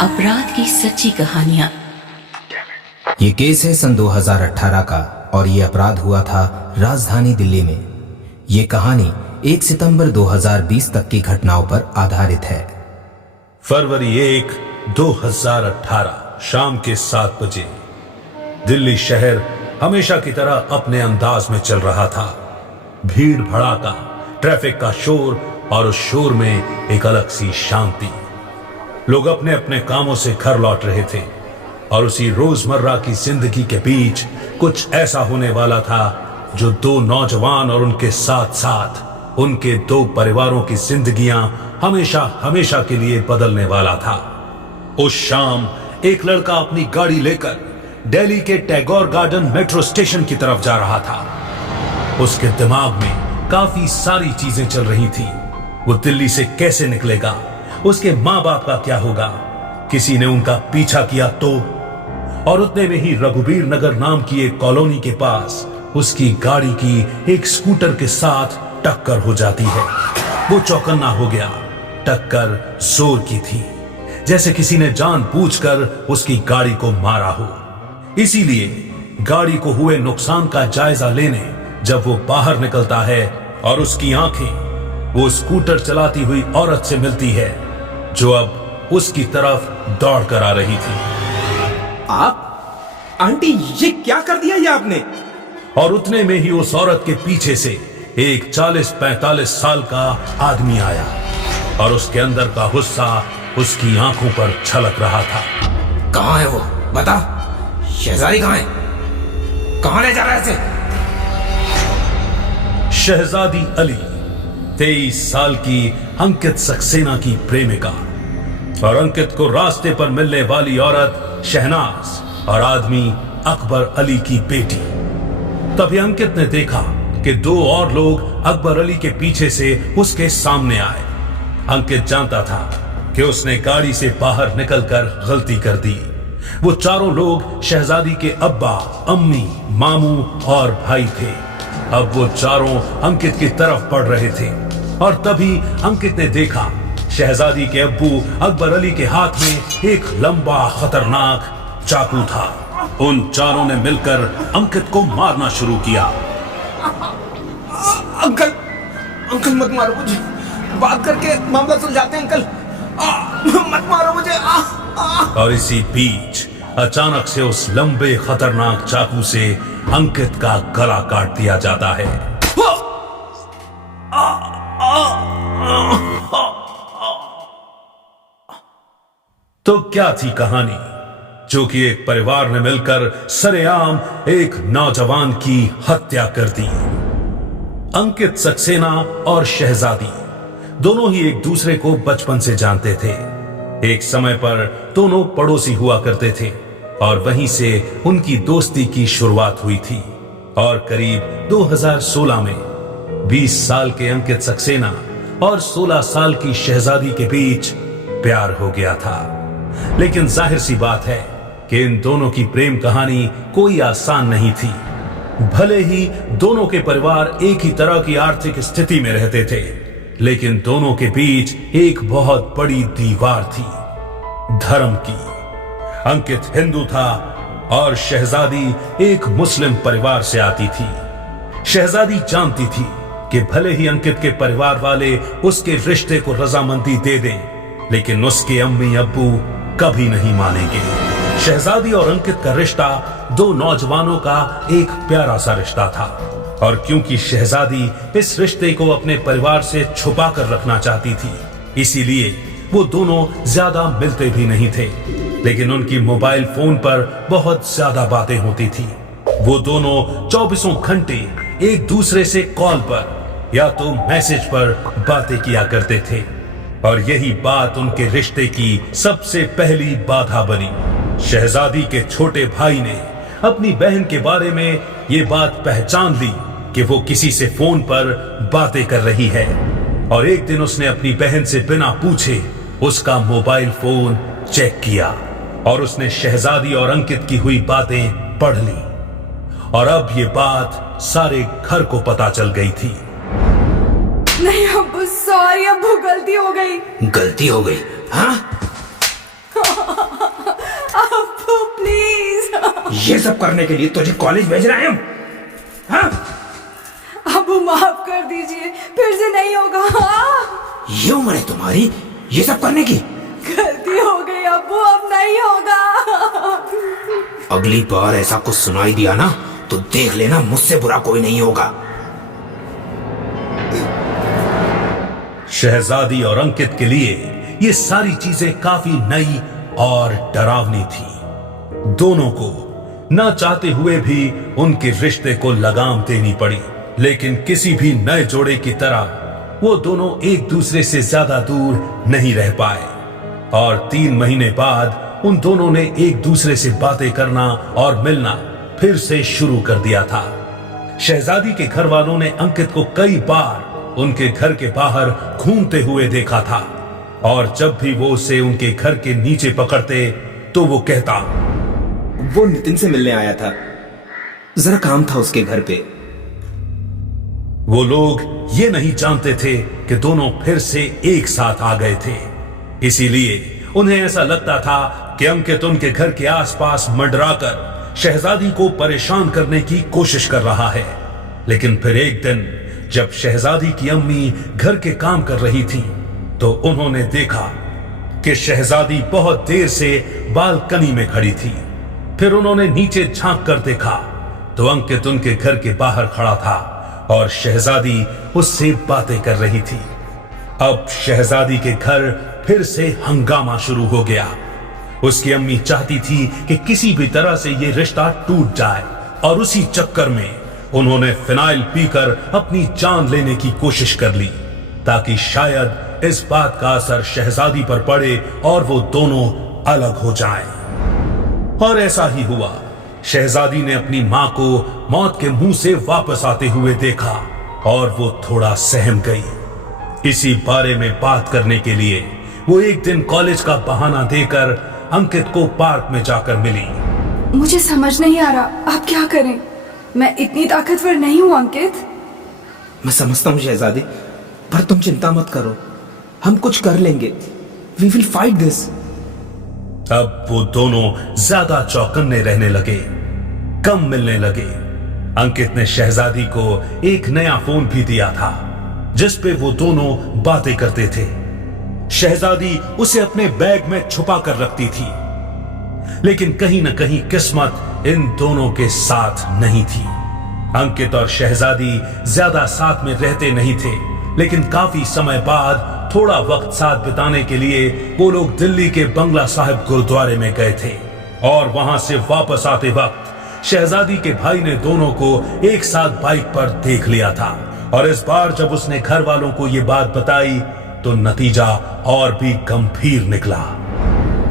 अपराध की सच्ची कहानियां। ये केस है सन 2018 का और ये अपराध हुआ था राजधानी दिल्ली में। ये कहानी 1 सितंबर 2020 तक की घटनाओं पर आधारित है। फरवरी 1, 2018 शाम के 7 बजे दिल्ली शहर हमेशा की तरह अपने अंदाज में चल रहा था। भीड़ भड़ाका, ट्रैफिक का शोर और उस शोर में एक अलग सी शांति। लोग अपने अपने कामों से घर लौट रहे थे और उसी रोजमर्रा की जिंदगी के बीच कुछ ऐसा होने वाला था जो दो नौजवान और उनके साथ साथ उनके दो परिवारों की जिंदगियां हमेशा हमेशा के लिए बदलने वाला था। उस शाम एक लड़का अपनी गाड़ी लेकर दिल्ली के टैगोर गार्डन मेट्रो स्टेशन की तरफ जा रहा था। उसके दिमाग में काफी सारी चीजें चल रही थी। वो दिल्ली से कैसे निकलेगा, उसके माँ बाप का क्या होगा, किसी ने उनका पीछा किया तो। और उतने में ही रघुबीर नगर नाम की एक कॉलोनी के पास उसकी गाड़ी की एक स्कूटर के साथ टक्कर हो जाती है। वो चौकन्ना हो गया। टक्कर जोर की थी, जैसे किसी ने जानबूझकर उसकी गाड़ी को मारा हो। इसीलिए गाड़ी को हुए नुकसान का जायजा लेने जब वो बाहर निकलता है और उसकी आंखें वो स्कूटर चलाती हुई औरत से मिलती है जो अब उसकी तरफ दौड़ कर आ रही थी। आप आंटी, ये क्या कर दिया ये आपने? और उतने में ही उस औरत के पीछे से एक 40-45 साल का आदमी आया और उसके अंदर का गुस्सा उसकी आंखों पर छलक रहा था। कहाँ है वो? बता, शहजादी कहाँ है? कहाँ ले जा रहा है इसे? शहजादी अली 23 साल की अंकित सक्सेना की प्रेमिका और अंकित को रास्ते पर मिलने वाली औरत शहनाज और आदमी अकबर अली की बेटी। तभी अंकित ने देखा कि दो और लोग अकबर अली के पीछे से उसके सामने आए। अंकित जानता था कि उसने गाड़ी से बाहर निकलकर गलती कर दी। वो चारों लोग शहजादी के अब्बा, अम्मी, मामू और भाई थे। अब वो चारों अंकित की तरफ बढ़ रहे थे और तभी अंकित ने देखा शहजादी के अब्बू अकबर अली के हाथ में एक लंबा खतरनाक चाकू था। उन चारों ने मिलकर अंकित को मारना शुरू किया। अंकल, अंकल मत मारो मुझे, बात करके मामला सुलझाते हैं अंकल। मत मारो मुझे। और इसी बीच अचानक से उस लंबे खतरनाक चाकू से अंकित का गला काट दिया जाता है। तो क्या थी कहानी जो कि एक परिवार ने मिलकर सरेआम एक नौजवान की हत्या कर दी। अंकित सक्सेना और शहजादी दोनों ही एक दूसरे को बचपन से जानते थे। एक समय पर दोनों पड़ोसी हुआ करते थे और वहीं से उनकी दोस्ती की शुरुआत हुई थी। और करीब 2016 में 20 साल के अंकित सक्सेना और 16 साल की शहजादी के बीच प्यार हो गया था। लेकिन जाहिर सी बात है कि इन दोनों की प्रेम कहानी कोई आसान नहीं थी। भले ही दोनों के परिवार एक ही तरह की आर्थिक स्थिति में रहते थे, लेकिन दोनों के बीच एक बहुत बड़ी दीवार थी, धर्म की। अंकित हिंदू था और शहजादी एक मुस्लिम परिवार से आती थी। शहजादी जानती थी कि भले ही अंकित के परिवार वाले उसके रिश्ते को रजामंदी दे दें, लेकिन उसके अम्मी अब्बू कभी नहीं मानेंगे। शहजादी और अंकित का रिश्ता दो नौजवानों का एक प्यारा सा रिश्ता था और क्योंकि शहजादी इस रिश्ते को अपने परिवार से छुपा कर रखना चाहती थी, इसीलिए वो दोनों ज्यादा मिलते भी नहीं थे। लेकिन उनकी मोबाइल फोन पर बहुत ज्यादा बातें होती थी। वो दोनों 24 घंटे एक दूसरे से कॉल पर या तो मैसेज पर बातें किया करते थे और यही बात उनके रिश्ते की सबसे पहली बाधा बनी। शहजादी के छोटे भाई ने अपनी बहन के बारे में ये बात पहचान ली कि वो किसी से फोन पर बातें कर रही है और एक दिन उसने अपनी बहन से बिना पूछे उसका मोबाइल फोन चेक किया और उसने शहजादी और अंकित की हुई बातें पढ़ ली और अब ये बात सारे घर को पता चल गई थी। नहीं अब्बू, सॉरी अब्बू, गलती हो गई। गलती हो गई? हाँ? ये सब करने के लिए तुझे कॉलेज भेज रहे हैं हम? हाँ? अबू माफ कर दीजिए, फिर से नहीं होगा। ये उम्र है तुम्हारी ये सब करने की? गलती हो गई अबू, अब नहीं होगा। अगली बार ऐसा कुछ सुनाई दिया ना तो देख लेना, मुझसे बुरा कोई नहीं होगा। शहजादी और अंकित के लिए ये सारी चीजें काफी नई और डरावनी थी। दोनों को ना चाहते हुए भी उनके रिश्ते को लगाम देनी पड़ी, लेकिन किसी भी नए जोड़े की तरह वो दोनों एक दूसरे से ज्यादा दूर नहीं रह पाए। और 3 महीने बाद उन दोनों ने एक दूसरे से बातें करना और मिलना फिर से शुरू कर दिया था। शहजादी के घर वालों ने अंकित को कई बार उनके घर के बाहर घूमते हुए देखा था, और जब भी वो उसे उनके घर के नीचे पकड़ते तो वो कहता, वो नितिन से मिलने आया था, जरा काम था उसके घर पे। वो लोग ये नहीं जानते थे कि दोनों फिर से एक साथ आ गए थे। इसीलिए उन्हें ऐसा लगता था कि अंकित उनके घर के आसपास मंडराकर शहजादी को परेशान करने की कोशिश कर रहा है। लेकिन फिर एक दिन जब शहजादी की अम्मी घर के काम कर रही थी तो उन्होंने देखा कि शहजादी बहुत देर से बालकनी में खड़ी थी। फिर उन्होंने नीचे झांक कर देखा तो अंकित उनके घर के बाहर खड़ा था और शहजादी उससे बातें कर रही थी। अब शहजादी के घर फिर से हंगामा शुरू हो गया। उसकी अम्मी चाहती थी कि किसी भी तरह से ये रिश्ता टूट जाए, और उसी चक्कर में उन्होंने फिनाइल पीकर अपनी जान लेने की कोशिश कर ली, ताकि शायद इस बात का असर शहजादी पर पड़े और वो दोनों अलग हो जाएं। और ऐसा ही हुआ। शहजादी ने अपनी मां को मौत के मुंह से वापस आते हुए देखा और वो थोड़ा सहम गई। इसी बारे में बात करने के लिए वो एक दिन कॉलेज का बहाना देकर अंकित को पार्क में जाकर मिली। मुझे समझ नहीं आ रहा आप क्या करें, मैं इतनी ताकतवर नहीं हूँ अंकित। मैं समझता हूँ शहजादी, पर तुम चिंता मत करो, हम कुछ कर लेंगे। We will fight this. अब वो दोनों ज्यादा चौकन्ने रहने लगे, कम मिलने लगे। अंकित ने शहजादी को एक नया फोन भी दिया था जिस पे वो दोनों बातें करते थे। शहजादी उसे अपने बैग में छुपा कर रखती थी, लेकिन कहीं न कहीं किस्मत इन दोनों के साथ नहीं थी। अंकित और शहजादी ज्यादा साथ में रहते नहीं थे, लेकिन काफी समय बाद थोड़ा वक्त साथ बिताने के लिए वो लोग दिल्ली के बंगला साहिब गुरुद्वारे में गए थे। और वहां से वापस आते वक्त शहजादी के भाई ने दोनों को एक साथ बाइक पर देख लिया था, और इस बार जब उसने घर वालों को ये बात बताई तो नतीजा और भी गंभीर निकला।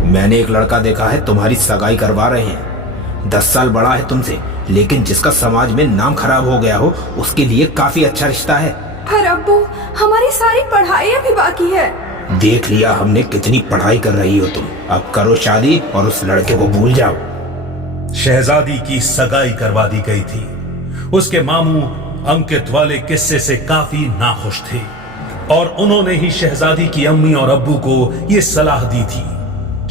मैंने एक लड़का देखा है, तुम्हारी सगाई करवा रहे हैं। 10 साल बड़ा है तुमसे, लेकिन जिसका समाज में नाम खराब हो गया हो उसके लिए काफी अच्छा रिश्ता है। पर अब्बू, हमारी सारी पढ़ाई अभी बाकी है। देख लिया हमने कितनी पढ़ाई कर रही हो तुम। अब करो शादी और उस लड़के को भूल जाओ। शहजादी की सगाई करवा दी गई थी। उसके मामू अंकित वाले किस्से से काफी नाखुश थे, और उन्होंने ही शहजादी की अम्मी और अब्बू को यह सलाह दी थी।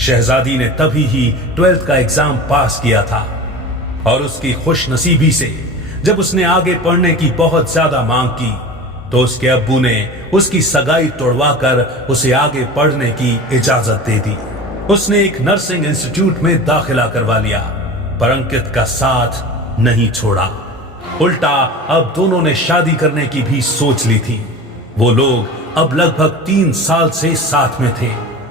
शहजादी ने तभी ही 12th का एग्जाम पास किया था, और उसकी खुशनसीबी से जब उसने आगे पढ़ने की बहुत ज्यादा मांग की तो उसके अब्बू ने उसकी सगाई तोड़वाकर उसे आगे पढ़ने की इजाजत दे दी। उसने एक नर्सिंग इंस्टीट्यूट में दाखिला करवा लिया, पर अंकित का साथ नहीं छोड़ा। उल्टा अब दोनों ने शादी करने की भी सोच ली थी। वो लोग अब लगभग 3 साल से साथ में थे,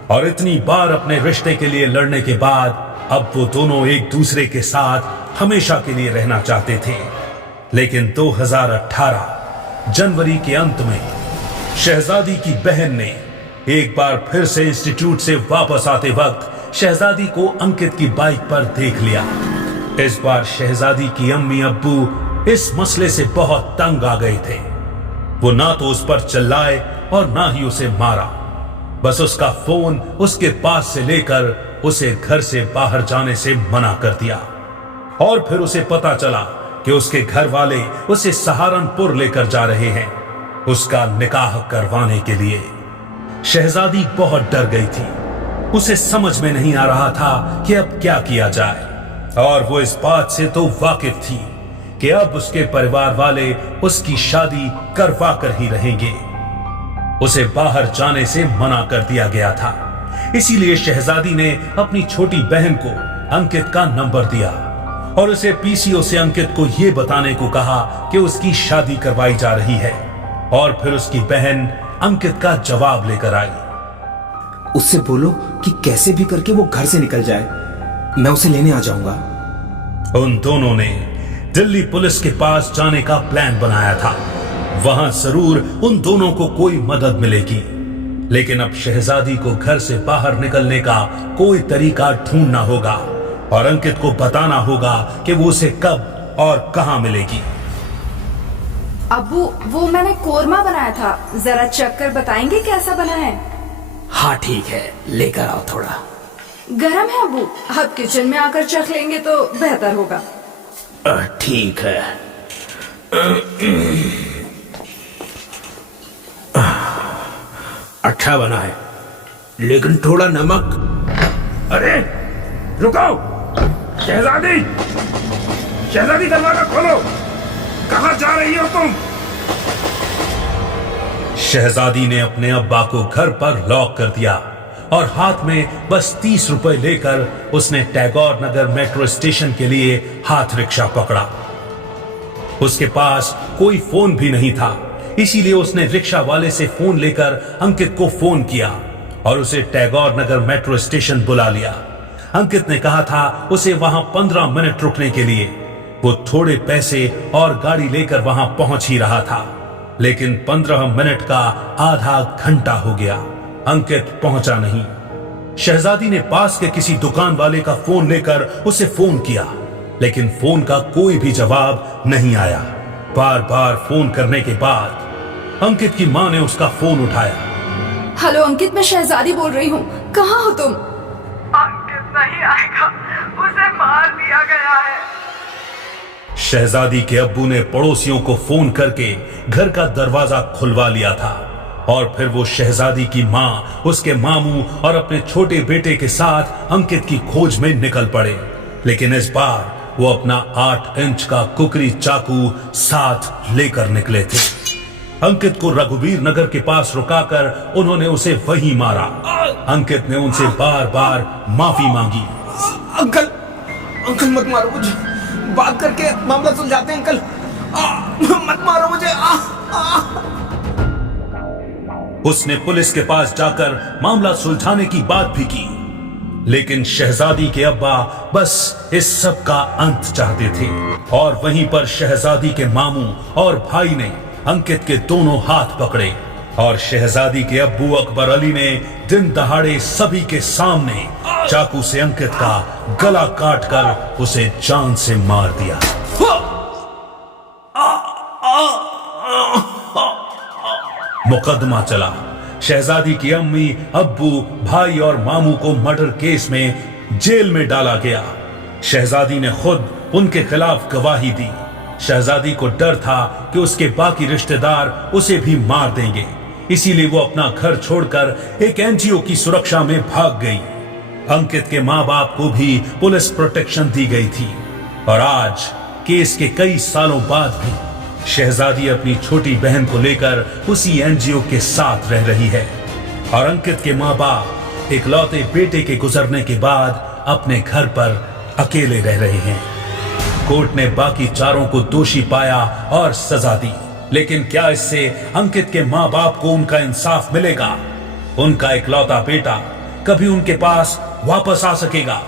और इतनी बार अपने रिश्ते के लिए लड़ने के बाद अब वो दोनों एक दूसरे के साथ हमेशा के लिए रहना चाहते थे। लेकिन 2018 जनवरी के अंत में शहजादी की बहन ने एक बार फिर से इंस्टीट्यूट से वापस आते वक्त शहजादी को अंकित की बाइक पर देख लिया। इस बार शहजादी की अम्मी अब्बू इस मसले से बहुत तंग आ गए थे। वो ना तो उस पर चिल्लाए और ना ही उसे मारा, बस उसका फोन उसके पास से लेकर उसे घर से बाहर जाने से मना कर दिया। और फिर उसे पता चला कि उसके घर वाले उसे सहारनपुर लेकर जा रहे हैं उसका निकाह करवाने के लिए। शहजादी बहुत डर गई थी। उसे समझ में नहीं आ रहा था कि अब क्या किया जाए। और वो इस बात से तो वाकिफ थी कि अब उसके परिवार वाले उसकी शादी करवा कर ही रहेंगे। उसे बाहर जाने से मना कर दिया गया था। इसीलिए शहजादी ने अपनी छोटी बहन को अंकित का नंबर दिया और उसे पीसीओ से अंकित को यह बताने को कहा कि उसकी शादी करवाई जा रही है। और फिर उसकी बहन अंकित का जवाब लेकर आई। उससे बोलो कि कैसे भी करके वो घर से निकल जाए, मैं उसे लेने आ जाऊंगा। उन दोनों ने दिल्ली पुलिस के पास जाने का प्लान बनाया था। वहां जरूर उन दोनों को कोई मदद मिलेगी, लेकिन अब शहजादी को घर से बाहर निकलने का कोई तरीका ढूंढना होगा और अंकित को बताना होगा कि वो उसे कब और कहां मिलेगी। अब्बू, वो मैंने कोरमा बनाया था, जरा चख कर बताएंगे कैसा बना है? हाँ ठीक है, लेकर आओ थोड़ा। गरम है अब्बू, आप किचन में आकर चख लेंगे तो बेहतर होगा। ठीक है। अच्छा बना है, लेकिन थोड़ा नमक। अरे रुको, शहजादी, शहजादी दरवाजा खोलो, कहां जा रही हो तुम? शहजादी ने अपने अब्बा को घर पर लॉक कर दिया और हाथ में बस 30 रुपए लेकर उसने टैगोर नगर मेट्रो स्टेशन के लिए हाथ रिक्शा पकड़ा। उसके पास कोई फोन भी नहीं था, इसीलिए उसने रिक्शा वाले से फोन लेकर अंकित को फोन किया और उसे टैगोर नगर मेट्रो स्टेशन बुला लिया। अंकित ने कहा था उसे वहां 15 मिनट रुकने के लिए। वो थोड़े पैसे और गाड़ी लेकर वहां पहुंच ही रहा था, लेकिन 15 मिनट का आधा घंटा हो गया, अंकित पहुंचा नहीं। शहजादी ने पास के किसी दुकान वाले का फोन लेकर उसे फोन किया, लेकिन फोन का कोई भी जवाब नहीं आया। बार बार फोन करने के बाद अंकित की मां ने उसका फोन उठाया। हेलो अंकित, मैं शहजादी बोल रही हूँ, कहाँ हो तुम? अंकित नहीं आएगा, उसे मार दिया गया है। शहजादी के अब्बू ने पड़ोसियों को फोन करके घर का दरवाजा खुलवा लिया था और फिर वो शहजादी की मां, उसके मामू और अपने छोटे बेटे के साथ अंकित की खोज में निकल पड़े। लेकिन इस बार वो अपना 8 इंच का कुकरी चाकू साथ लेकर निकले थे। अंकित को रघुवीर नगर के पास रुकाकर उन्होंने उसे वहीं मारा। अंकित ने उनसे बार बार माफी मांगी। अंकल, अंकल मत मारो मुझे, बात करके मामला सुलझाते हैं अंकल। मत मारो मुझे। उसने पुलिस के पास जाकर मामला सुलझाने की बात भी की, लेकिन शहजादी के अब्बा बस इस सब का अंत चाहते थे। और वहीं पर शहजादी के मामू और भाई ने अंकित के दोनों हाथ पकड़े और शहजादी के अब्बू अकबर अली ने दिन दहाड़े सभी के सामने चाकू से अंकित का गला काटकर उसे जान से मार दिया। मुकदमा चला। शहजादी की अम्मी, अब्बू, भाई और मामू को मर्डर केस में जेल में डाला गया। शहजादी ने खुद उनके खिलाफ गवाही दी। शहजादी को डर था कि उसके बाकी रिश्तेदार उसे भी मार देंगे, इसीलिए वो अपना घर छोड़कर एक एनजीओ की सुरक्षा में भाग गई। अंकित के माँ बाप को भी पुलिस प्रोटेक्शन दी गई थी और आज केस के कई सालों बाद भी शहजादी अपनी छोटी बहन को लेकर उसी एनजीओ के साथ रह रही है और अंकित के माँ बाप इकलौते बेटे के गुजरने के बाद अपने घर पर अकेले रह रहे हैं। कोर्ट ने बाकी चारों को दोषी पाया और सजा दी, लेकिन क्या इससे अंकित के माँ बाप को उनका इंसाफ मिलेगा? उनका इकलौता बेटा कभी उनके पास वापस आ सकेगा?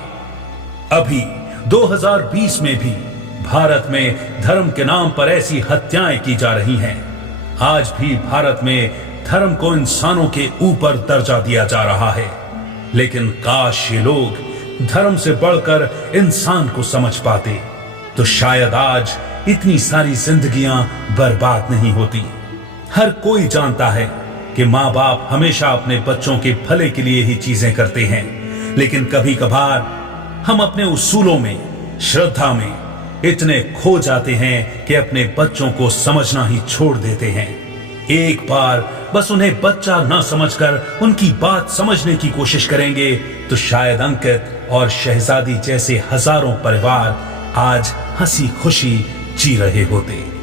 अभी 2020 में भी भारत में धर्म के नाम पर ऐसी हत्याएं की जा रही हैं। आज भी भारत में धर्म को इंसानों के ऊपर दर्जा दिया जा रहा है, लेकिन काश ये लोग धर्म से बढ़कर इंसान को समझ पाते तो शायद आज इतनी सारी जिंदगियां बर्बाद नहीं होती। हर कोई जानता है कि माँ बाप हमेशा अपने बच्चों के भले के लिए ही चीजें करते हैं, लेकिन कभी कभार हम अपने उसूलों में, श्रद्धा में इतने खो जाते हैं कि अपने बच्चों को समझना ही छोड़ देते हैं। एक बार बस उन्हें बच्चा न समझकर उनकी बात समझने की कोशिश करेंगे तो शायद अंकित और शहजादी जैसे हजारों परिवार आज हंसी खुशी जी रहे होते।